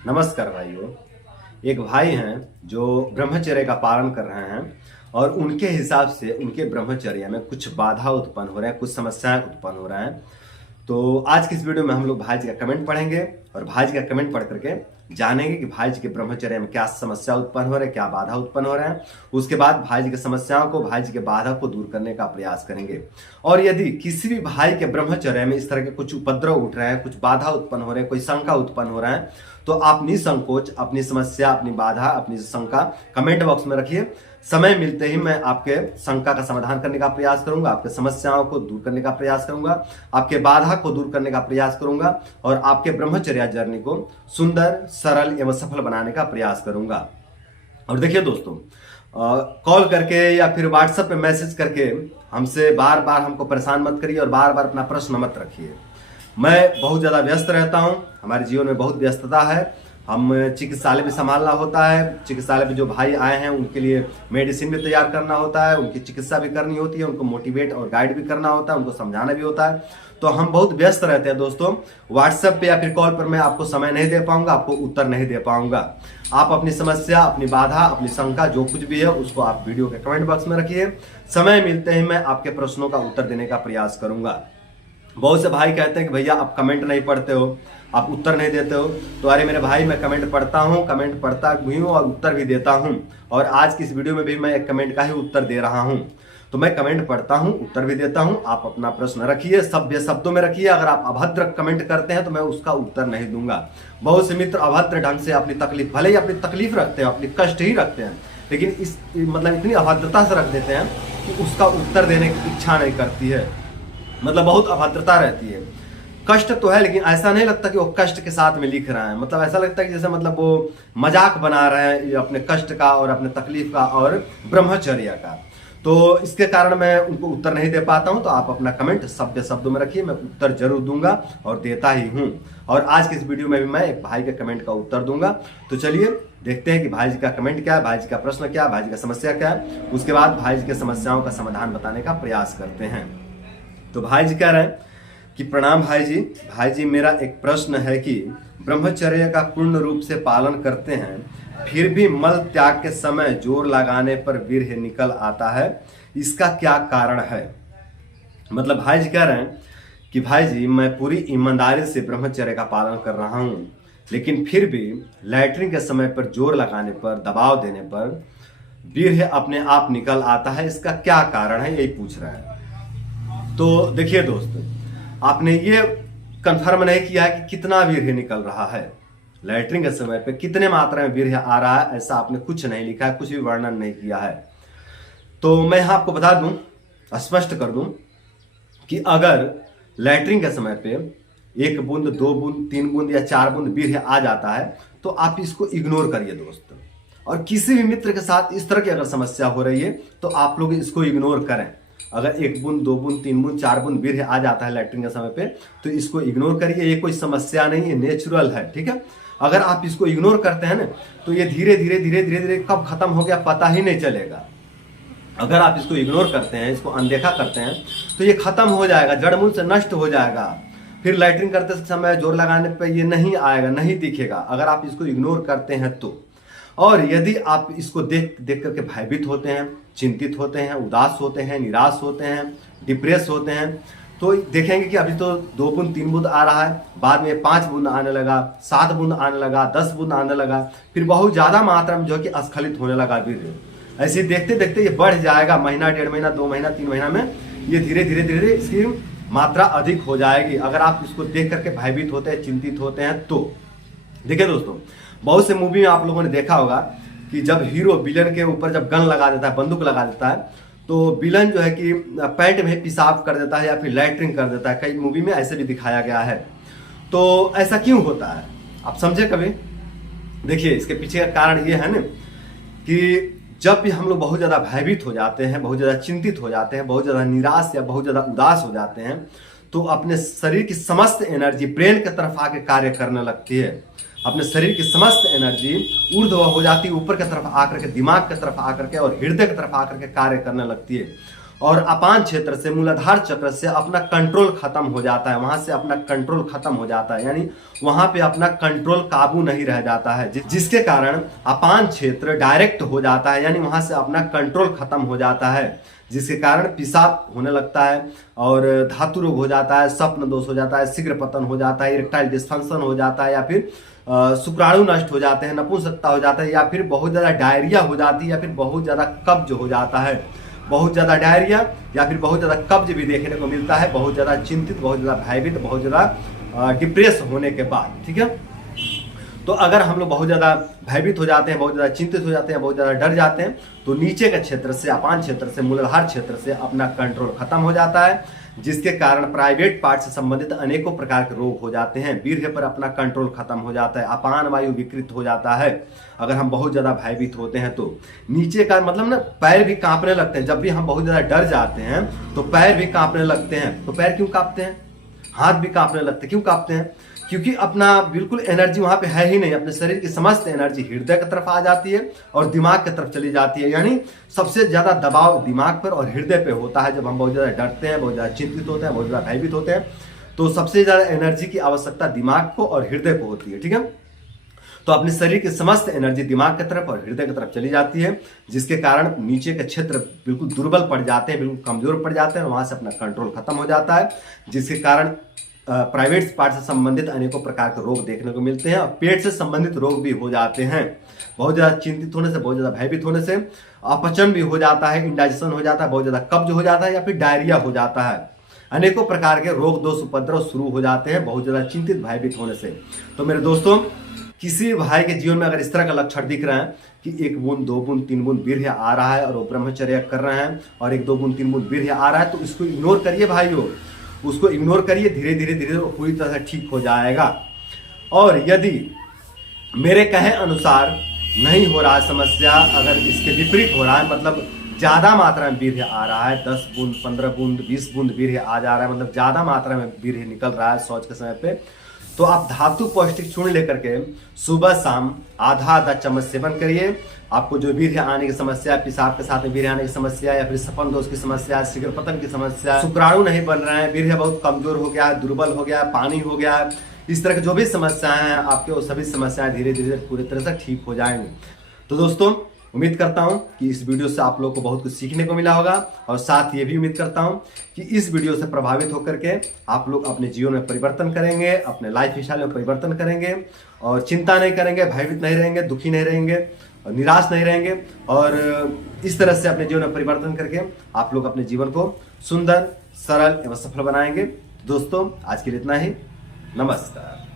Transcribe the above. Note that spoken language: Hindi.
नमस्कार भाइयों। एक भाई हैं जो ब्रह्मचर्य का पालन कर रहे हैं और उनके हिसाब से उनके ब्रह्मचर्य में कुछ बाधा उत्पन्न हो रहे हैं, कुछ समस्याएं उत्पन्न हो रहे हैं। तो आज की इस वीडियो में हम लोग भाई जी का कमेंट पढ़ेंगे और भाई जी का कमेंट पढ़ करके जानेंगे कि भाई जी के ब्रह्मचर्य में क्या समस्या उत्पन्न हो रहे हैं, क्या बाधा उत्पन्न हो रहे हैं। उसके बाद भाई जी की समस्याओं को, भाई जी के बाधा को दूर करने का प्रयास करेंगे। और यदि किसी भी भाई के ब्रह्मचर्य में इस तरह के कुछ उपद्रव उठ रहे हैं, कुछ बाधा उत्पन्न हो रहे हैं, कोई शंका उत्पन्न हो रहा है, तो आप निसंकोच अपनी समस्या, अपनी बाधा, अपनी शंका कमेंट बॉक्स में रखिए। समय मिलते ही मैं आपके शंका का समाधान करने का प्रयास करूंगा, आपके समस्याओं को दूर करने का प्रयास करूंगा, आपके बाधा को दूर करने का प्रयास करूंगा और आपके ब्रह्मचर्या जर्नी को सुंदर, सरल एवं सफल बनाने का प्रयास करूंगा। और देखिए दोस्तों, कॉल करके या फिर व्हाट्सएप पे मैसेज करके हमसे बार बार हमको परेशान मत करिए और बार बार अपना प्रश्न मत रखिए। मैं बहुत ज़्यादा व्यस्त रहता हूँ, हमारे जीवन में बहुत व्यस्तता है। हम चिकित्सालय भी संभालना होता है, चिकित्सालय में जो भाई आए हैं उनके लिए मेडिसिन भी तैयार करना होता है, उनकी चिकित्सा भी करनी होती है, उनको मोटिवेट और गाइड भी करना होता है, उनको समझाना भी होता है। तो हम बहुत व्यस्त रहते हैं दोस्तों। व्हाट्सएप पे या फिर कॉल पर मैं आपको समय नहीं दे पाऊंगा, आपको उत्तर नहीं दे पाऊंगा। आप अपनी समस्या, अपनी बाधा, अपनी शंका जो कुछ भी है उसको आप वीडियो के कमेंट बॉक्स में रखिए। समय मिलते ही मैं आपके प्रश्नों का उत्तर देने का प्रयास करूंगा। बहुत से भाई कहते हैं कि भैया आप कमेंट नहीं पढ़ते हो, आप उत्तर नहीं देते हो। तो अरे मेरे भाई, मैं कमेंट पढ़ता हूँ, कमेंट पढ़ता भी हूँ और उत्तर भी देता हूँ। और आज की इस वीडियो में भी मैं एक कमेंट का ही उत्तर दे रहा हूँ। तो मैं कमेंट पढ़ता हूँ, उत्तर भी देता हूँ। आप अपना प्रश्न रखिए, सभ्य शब्दों में रखिए। अगर आप अभद्र कमेंट करते हैं तो मैं उसका उत्तर नहीं दूंगा। बहुत से मित्र अभद्र ढंग से अपनी तकलीफ, भले ही अपनी तकलीफ रखते हैं, अपनी कष्ट ही रखते हैं, लेकिन इस मतलब इतनी अभद्रता से रख देते हैं कि उसका उत्तर देने की इच्छा नहीं करती है। मतलब बहुत अभद्रता रहती है। कष्ट तो है, लेकिन ऐसा नहीं लगता कि वो कष्ट के साथ में लिख रहा है। मतलब ऐसा लगता है कि जैसे मतलब वो मजाक बना रहे हैं अपने कष्ट का और अपने तकलीफ का और ब्रह्मचर्य का। तो इसके कारण मैं उनको उत्तर नहीं दे पाता हूं। तो आप अपना कमेंट सभ्य शब्दों में रखिए, मैं उत्तर जरूर दूंगा और देता ही हूं। और आज की इस वीडियो में भी मैं एक भाई के कमेंट का उत्तर दूंगा। तो चलिए देखते हैं कि भाई जी का कमेंट क्या है, भाई जी का प्रश्न क्या है, भाई जी का समस्या क्या है। उसके बाद भाई जी के समस्याओं का समाधान बताने का प्रयास करते हैं। तो भाई जी कह रहे हैं कि प्रणाम भाई जी। भाई जी, मेरा एक प्रश्न है कि ब्रह्मचर्य का पूर्ण रूप से पालन करते हैं, फिर भी मल त्याग के समय जोर लगाने पर वीर्य निकल आता है, इसका क्या कारण है। मतलब भाई जी कह रहे हैं कि भाई जी, मैं पूरी ईमानदारी से ब्रह्मचर्य का पालन कर रहा हूँ, लेकिन फिर भी लैट्रिन के समय पर जोर लगाने पर, दबाव देने पर वीर्य अपने आप निकल आता है, इसका क्या कारण है, यही पूछ रहा है। तो देखिए दोस्तों, आपने ये कंफर्म नहीं किया है कि कितना वीर्य निकल रहा है। लैट्रिन के समय पे कितने मात्रा में वीर्य आ रहा है, ऐसा आपने कुछ नहीं लिखा है, कुछ भी वर्णन नहीं किया है। तो मैं आपको बता दूं, स्पष्ट कर दूं कि अगर लैट्रिन के समय पे 1 बूंद, 2 बूंद, 3 बूंद या 4 बूंद वीर्य आ जाता है तो आप इसको इग्नोर करिए दोस्तों। और किसी भी मित्र के साथ इस तरह की अगर समस्या हो रही है तो आप लोग इसको इग्नोर करें। अगर 1 बूंद, 2 बूंद, 3 बूंद, 4 बूंद वीर्य आ जाता है लैट्रिन के समय पे तो इसको इग्नोर करिए। ये कोई समस्या नहीं है, नेचुरल है, ठीक है। अगर आप इसको इग्नोर करते हैं ना तो ये धीरे धीरे धीरे धीरे धीरे कब खत्म हो गया पता ही नहीं चलेगा। अगर आप इसको इग्नोर करते हैं, इसको अनदेखा करते हैं तो ये खत्म हो जाएगा, जड़मूल से नष्ट हो जाएगा। फिर लैट्रिन करते समय जोर लगाने पर ये नहीं आएगा, नहीं दिखेगा, अगर आप इसको इग्नोर करते हैं तो। और यदि आप इसको देख देख करके भयभीत होते हैं, चिंतित होते हैं, उदास होते हैं, निराश होते हैं, डिप्रेस होते हैं, तो देखेंगे कि अभी तो 2 बूंद 3 बूंद आ रहा है, बाद में 5 बूंद आने लगा, 7 बूंद आने लगा, 10 बूंद आने लगा, फिर बहुत ज्यादा मात्रा में जो है कि स्खलित होने लगा वीर्य। ऐसे देखते देखते ये बढ़ जाएगा, महीना, 1.5 महीना, 2 महीना, 3 महीना में ये धीरे धीरे धीरे इसकी मात्रा अधिक हो जाएगी। अगर आप इसको देख करके भयभीत होते हैं, चिंतित होते हैं तो। देखिए दोस्तों, बहुत से मूवी में आप लोगों ने देखा होगा कि जब हीरो विलन के ऊपर जब गन लगा देता है, बंदूक लगा देता है, तो विलन जो है कि पैंट में पेशाब कर देता है या फिर लैट्रिन कर देता है। कई मूवी में ऐसे भी दिखाया गया है। तो ऐसा क्यों होता है, आप समझे कभी? देखिए, इसके पीछे का कारण ये है ना कि जब भी हम लोग बहुत ज़्यादा भयभीत हो जाते हैं, बहुत ज़्यादा चिंतित हो जाते हैं, बहुत ज़्यादा निराश या बहुत ज़्यादा उदास हो जाते हैं, तो अपने शरीर की समस्त एनर्जी ब्रेन की तरफ आके कार्य करने लगती है। अपने शरीर की समस्त एनर्जी ऊर्ध्व हो जाती है, ऊपर की तरफ आकर के, दिमाग की तरफ आकर के और हृदय की तरफ आकर के कार्य करने लगती है। और अपान क्षेत्र से, मूलाधार चक्र से अपना कंट्रोल खत्म हो जाता है, वहां से अपना कंट्रोल खत्म हो जाता है, यानी वहां पे अपना कंट्रोल काबू नहीं रह जाता है, जिसके कारण अपान क्षेत्र डायरेक्ट हो जाता है, यानी वहां से अपना कंट्रोल खत्म हो जाता है, जिसके कारण पेशाब होने लगता है और धातु रोग हो जाता है, स्वप्न दोष हो जाता है, शीघ्र पतन हो जाता है, इरेक्टाइल डिस्फंक्शन हो जाता है, या फिर शुक्राणु नष्ट हो जाते हैं, नपुंसकता हो जाता है, या फिर बहुत ज्यादा डायरिया हो जाती है, या फिर बहुत ज्यादा कब्ज हो जाता है। बहुत ज्यादा डायरिया या फिर बहुत ज्यादा कब्ज भी देखने को मिलता है, बहुत ज्यादा चिंतित, बहुत ज्यादा भयभीत, बहुत ज्यादा डिप्रेस होने के बाद। ठीक है, तो अगर हम लोग बहुत ज्यादा भयभीत हो जाते हैं, बहुत ज्यादा चिंतित हो जाते हैं, बहुत ज्यादा डर जाते हैं, तो नीचे के क्षेत्र से, अपान क्षेत्र से, मूलाधार क्षेत्र से अपना कंट्रोल खत्म हो जाता है, जिसके कारण प्राइवेट पार्ट से संबंधित अनेकों प्रकार के रोग हो जाते हैं। वीर्य पर अपना कंट्रोल खत्म हो जाता है, अपान वायु विकृत हो जाता है अगर हम बहुत ज्यादा भयभीत होते हैं तो। नीचे का मतलब ना, पैर भी कांपने लगते हैं, जब भी हम बहुत ज्यादा डर जाते हैं तो पैर भी कांपने लगते हैं। तो पैर क्यों कांपते हैं, हाथ भी कांपने लगते हैं, क्यों कांपते हैं? क्योंकि अपना बिल्कुल एनर्जी वहां पे है ही नहीं, अपने शरीर की समस्त एनर्जी हृदय की तरफ आ जाती है और दिमाग की तरफ चली जाती है, यानी सबसे ज्यादा दबाव दिमाग पर और हृदय पे होता है। जब हम बहुत ज्यादा डरते हैं, बहुत ज्यादा चिंतित होते हैं, बहुत ज्यादा भयभीत होते हैं, तो सबसे ज्यादा एनर्जी की आवश्यकता दिमाग को और हृदय को होती है। ठीक है, तो अपने शरीर की समस्त एनर्जी दिमाग की तरफ और हृदय की तरफ चली जाती है, जिसके कारण नीचे के क्षेत्र बिल्कुल दुर्बल पड़ जाते हैं, बिल्कुल कमजोर पड़ जाते हैं, वहां से अपना कंट्रोल खत्म हो जाता है, जिसके कारण प्राइवेट पार्ट से संबंधित अनेकों प्रकार के रोग देखने को मिलते हैं और पेट से संबंधित रोग भी हो जाते हैं। बहुत ज्यादा चिंतित होने से, बहुत ज्यादा भयभीत होने से अपचन भी हो जाता है, इंडाइजेशन हो जाता है, बहुत ज्यादा कब्ज हो जाता है, या फिर डायरिया हो जाता है। अनेकों प्रकार के रोग दोष उपद्रव शुरू हो जाते हैं बहुत ज्यादा चिंतित भयभीत होने से। तो मेरे दोस्तों, किसी भी भाई के जीवन में अगर इस तरह का लक्षण दिख रहा है कि 1 बूंद 2 बूंद 3 बूंद वीर्य आ रहा है और वो ब्रह्मचर्य कर रहे हैं, और 1 2 बूंद 3 बूंद वीर्य आ रहा है, तो इसको इग्नोर करिए भाइयों, उसको इग्नोर करिए, धीरे धीरे धीरे वो पूरी तरह से ठीक हो जाएगा। और यदि मेरे कहे अनुसार नहीं हो रहा है समस्या, अगर इसके विपरीत हो रहा है, मतलब ज्यादा मात्रा में वीर्य आ रहा है, 10 बूंद 15 बूंद 20 बूंद वीर्य आ जा रहा है, मतलब ज्यादा मात्रा में वीर्य निकल रहा है शौच के समय पे, तो आप धातु पौष्टिक चूर्ण लेकर के सुबह शाम आधा आधा चम्मच सेवन करिए। आपको जो वीर्य आने की समस्या, पेशाब के साथ में वीर्य आने की समस्या, या फिर सफल दोष की समस्या, शीघ्र पतन की समस्या, शुक्राणु नहीं बन रहे हैं, वीर्य बहुत कमजोर हो गया है, दुर्बल हो गया है, पानी हो गया है, इस तरह की जो भी समस्याएं हैं आपके, वो सभी समस्याएं धीरे धीरे पूरी तरह से ठीक हो जाएंगी। तो दोस्तों, उम्मीद करता हूं कि इस वीडियो से आप लोग को बहुत कुछ सीखने को मिला होगा, और साथ ये भी उम्मीद करता हूं कि इस वीडियो से प्रभावित होकर के आप लोग अपने जीवन में परिवर्तन करेंगे, अपने लाइफ स्टाइल में परिवर्तन करेंगे, और चिंता नहीं करेंगे, भयभीत नहीं रहेंगे, दुखी नहीं रहेंगे, और निराश नहीं रहेंगे, और इस तरह से अपने जीवन में परिवर्तन करके आप लोग अपने जीवन को सुंदर, सरल एवं सफल बनाएंगे। दोस्तों, आज के लिए इतना ही। नमस्कार।